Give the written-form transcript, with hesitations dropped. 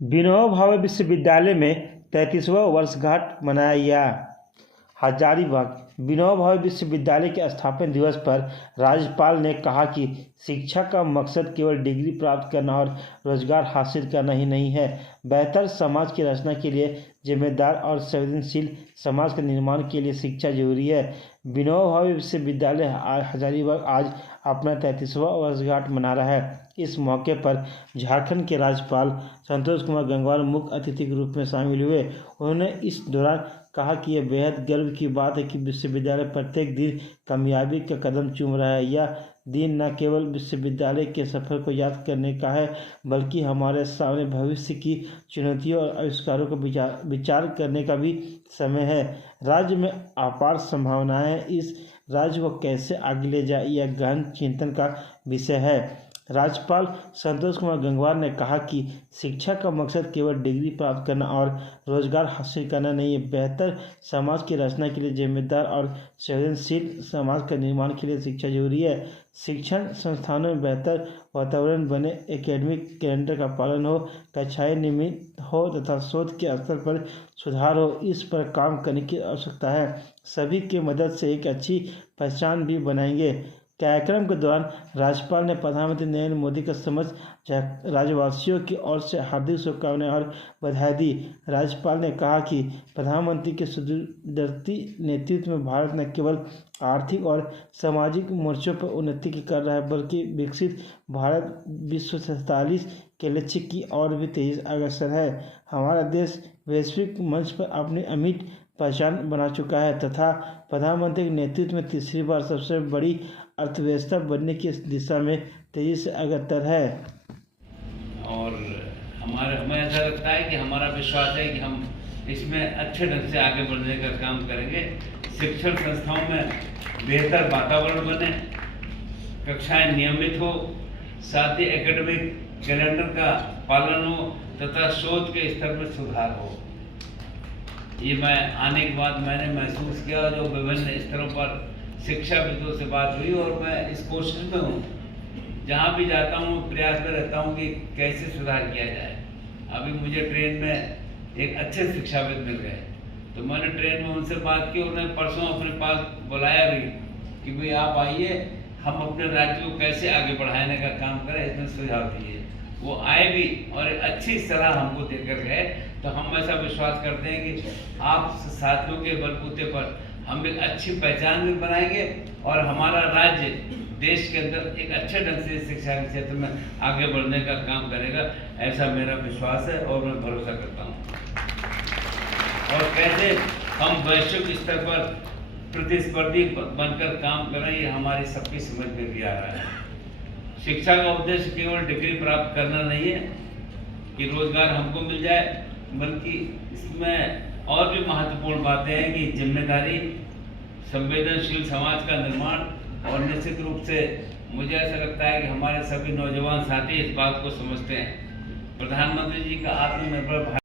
विनोबा भावे विश्वविद्यालय में 33वां वर्षगांठ मनाया गया। हजारीबाग विनोबा भावे विश्वविद्यालय के स्थापना दिवस पर राज्यपाल ने कहा कि शिक्षा का मकसद केवल डिग्री प्राप्त करना और रोजगार हासिल करना ही नहीं है, बेहतर समाज की रचना के लिए जिम्मेदार और संवेदनशील समाज के निर्माण के लिए शिक्षा जरूरी है। विनोबा भावे विश्वविद्यालय हजारीबाग आज अपना 33वां वर्षगांठ मना रहा है। इस मौके पर झारखंड के राज्यपाल संतोष कुमार गंगवार मुख्य अतिथि के रूप में शामिल हुए। उन्होंने इस दौरान कहा कि यह बेहद गर्व की बात है कि विश्वविद्यालय प्रत्येक दिन कामयाबी का कदम चूम रहा है। यह दिन न केवल विश्वविद्यालय के सफर को याद करने का है, बल्कि हमारे सामने भविष्य की चुनौतियों और आविष्कारों को विचार करने का भी समय है। राज्य में अपार संभावनाएं हैं, इस राज्य को कैसे आगे ले जाए, यह गहन चिंतन का विषय है। राज्यपाल संतोष कुमार गंगवार ने कहा कि शिक्षा का मकसद केवल डिग्री प्राप्त करना और रोजगार हासिल करना नहीं है, बेहतर समाज की रचना के लिए जिम्मेदार और संवेदनशील समाज के निर्माण के लिए शिक्षा जरूरी है। शिक्षण संस्थानों में बेहतर वातावरण बने, एकेडमिक कैलेंडर का पालन हो, कक्षाएं नियमित हो तथा शोध के स्तर पर सुधार हो, इस पर काम करने की आवश्यकता है। सभी की मदद से एक अच्छी पहचान भी बनाएंगे। कार्यक्रम के दौरान राज्यपाल ने प्रधानमंत्री नरेंद्र मोदी का समक्ष राज्यवासियों की ओर से हार्दिक शुभकामनाएं और बधाई दी। राज्यपाल ने कहा कि प्रधानमंत्री के सुदूरदर्शी नेतृत्व में भारत न केवल आर्थिक और सामाजिक मोर्चों पर उन्नति कर रहा है, बल्कि विकसित भारत 2047 के लक्ष्य की ओर भी तेजी से अग्रसर है। हमारा देश वैश्विक मंच पर अपनी अमिट पहचान बना चुका है तथा प्रधानमंत्री के नेतृत्व में तीसरी बार सबसे बड़ी अर्थव्यवस्था बनने की दिशा में तेजी से अग्रसर है। और हमें ऐसा लगता है कि हमारा विश्वास है कि हम इसमें अच्छे ढंग से आगे बढ़ने का काम करेंगे। शिक्षण संस्थाओं में बेहतर वातावरण बने, कक्षाएं नियमित हो, साथ ही एकेडमिक कैलेंडर का पालन हो तथा शोध के स्तर में सुधार हो। ये मैं आने के बाद मैंने महसूस किया, जो विभिन्न स्तरों पर शिक्षाविदों से बात हुई, और मैं इस कोशिश में हूँ, जहाँ भी जाता हूँ प्रयास में रहता हूँ कि कैसे सुधार किया जाए। अभी मुझे ट्रेन में एक अच्छे शिक्षाविद मिल गए, तो मैंने ट्रेन में उनसे बात की। उन्होंने परसों अपने पास बुलाया भी कि भाई आप आइए, हम अपने राज्य को कैसे आगे बढ़ाने का काम करें, इसमें सुझाव दिए। वो आए भी और अच्छी सलाह हमको देकर गए। तो हम ऐसा विश्वास करते हैं कि आप साथियों के बलबूते पर हम एक अच्छी पहचान भी बनाएंगे और हमारा राज्य देश के अंदर एक अच्छे ढंग से शिक्षा के क्षेत्र में आगे बढ़ने का काम करेगा, ऐसा मेरा विश्वास है और मैं भरोसा करता हूँ। और कैसे हम वैश्विक स्तर पर प्रतिस्पर्धी बनकर काम करें, ये हमारी सबकी समझ में भी आ रहा है। शिक्षा का उद्देश्य केवल डिग्री प्राप्त करना नहीं है कि रोजगार हमको मिल जाए, बल्कि इसमें और भी महत्वपूर्ण बातें हैं कि जिम्मेदारी, संवेदनशील समाज का निर्माण। और निश्चित रूप से मुझे ऐसा लगता है कि हमारे सभी नौजवान साथी इस बात को समझते हैं। प्रधानमंत्री जी का आत्मनिर्भर